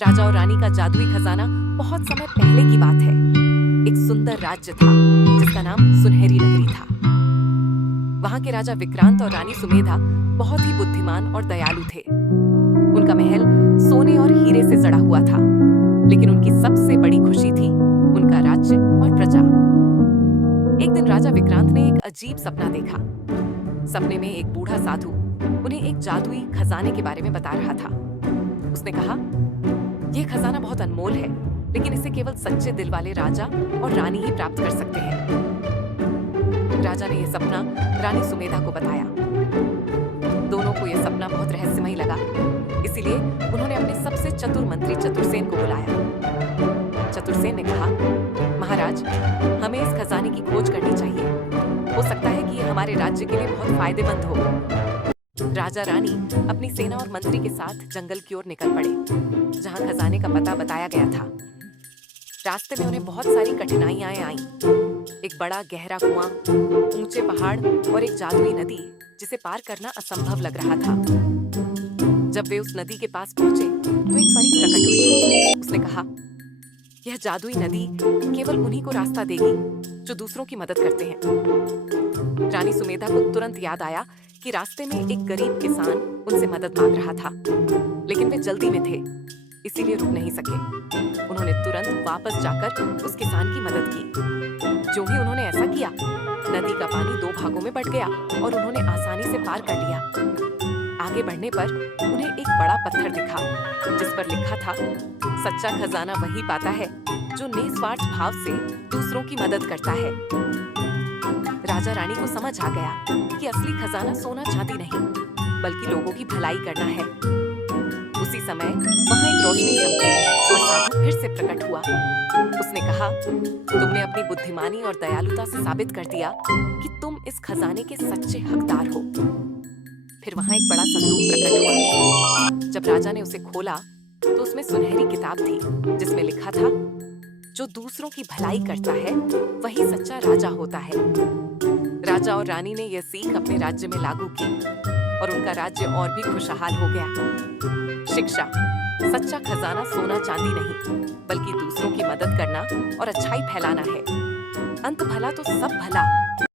राजा और रानी का जादुई खजाना बहुत समय पहले की बात है। एक सुंदर राज्य था जिसका नाम सुनहरी नगरी था। वहां के राजा विक्रांत और रानी सुमेधा बहुत ही बुद्धिमान और दयालु थे। उनका महल सोने और हीरे से जड़ा हुआ था, लेकिन उनकी सबसे बड़ी खुशी थी उनका राज्य और प्रजा। एक दिन राजा विक्रांत ने एक अजीब सपना देखा। सपने में एक बूढ़ा साधु उन्हें एक जादुई खजाने के बारे में बता रहा था। उसने कहा, यह खजाना बहुत अनमोल है, लेकिन इसे केवल सच्चे दिल वाले राजा और रानी ही प्राप्त कर सकते हैं। राजा ने यह सपना रानी सुमेधा को बताया। दोनों को यह सपना बहुत रहस्यमय लगा, इसीलिए उन्होंने अपने सबसे चतुर मंत्री चतुरसेन को बुलाया। चतुरसेन ने कहा, महाराज, हमें इस खजाने की खोज करनी चाहिए। हो सकता है कि यह हमारे राज्य के लिए बहुत फायदेमंद हो। राजा रानी अपनी सेना और मंत्री के साथ जंगल की ओर निकल पड़े, जहां खजाने का पता बताया गया था। रास्ते में उन्हें बहुत सारी कठिनाइयां आईं। एक बड़ा गहरा कुआं, ऊंचे पहाड़ और एक जादुई नदी जिसे पार करना असंभव लग रहा था। जब वे उस नदी के पास पहुंचे तो एक परी प्रकट हुई। उसने कहा, यह जादुई नदी केवल उन्हीं को रास्ता देगी जो दूसरों की मदद करते हैं। रानी सुमेधा को तुरंत याद आया कि रास्ते में एक गरीब किसान उनसे मदद मांग रहा था, लेकिन वे जल्दी में थे, इसीलिए रुक नहीं सके। उन्होंने तुरंत वापस जाकर उस किसान की मदद की। जो ही उन्होंने ऐसा किया, नदी का पानी 2 भागों में बंट गया और उन्होंने आसानी से पार कर लिया। आगे बढ़ने पर उन्हें एक बड़ा पत्थर दिखा, जिस पर लिखा था, सच्चा खजाना वही पाता है जो निस्वार्थ भाव से दूसरों की मदद करता है। राजा रानी को समझ आ गया कि असली खजाना सोना चांदी नहीं, बल्कि लोगों की भलाई करना है। उसी समय वहां एक रोशनी चमकी और साधु फिर से प्रकट हुआ। उसने कहा, तुमने अपनी बुद्धिमानी और दयालुता से साबित कर दिया कि तुम इस खजाने के सच्चे हकदार हो। फिर वहां एक बड़ा संदूक प्रकट हुआ। जब राजा ने उसे खोला तो उसमें सुनहरी किताब थी, जिसमें लिखा था, जो दूसरों की भलाई करता है वही सच्चा राजा होता है। राजा और रानी ने यह सीख अपने राज्य में लागू की और उनका राज्य और भी खुशहाल हो गया। शिक्षा, सच्चा खजाना सोना चांदी नहीं, बल्कि दूसरों की मदद करना और अच्छाई फैलाना है। अंत भला तो सब भला।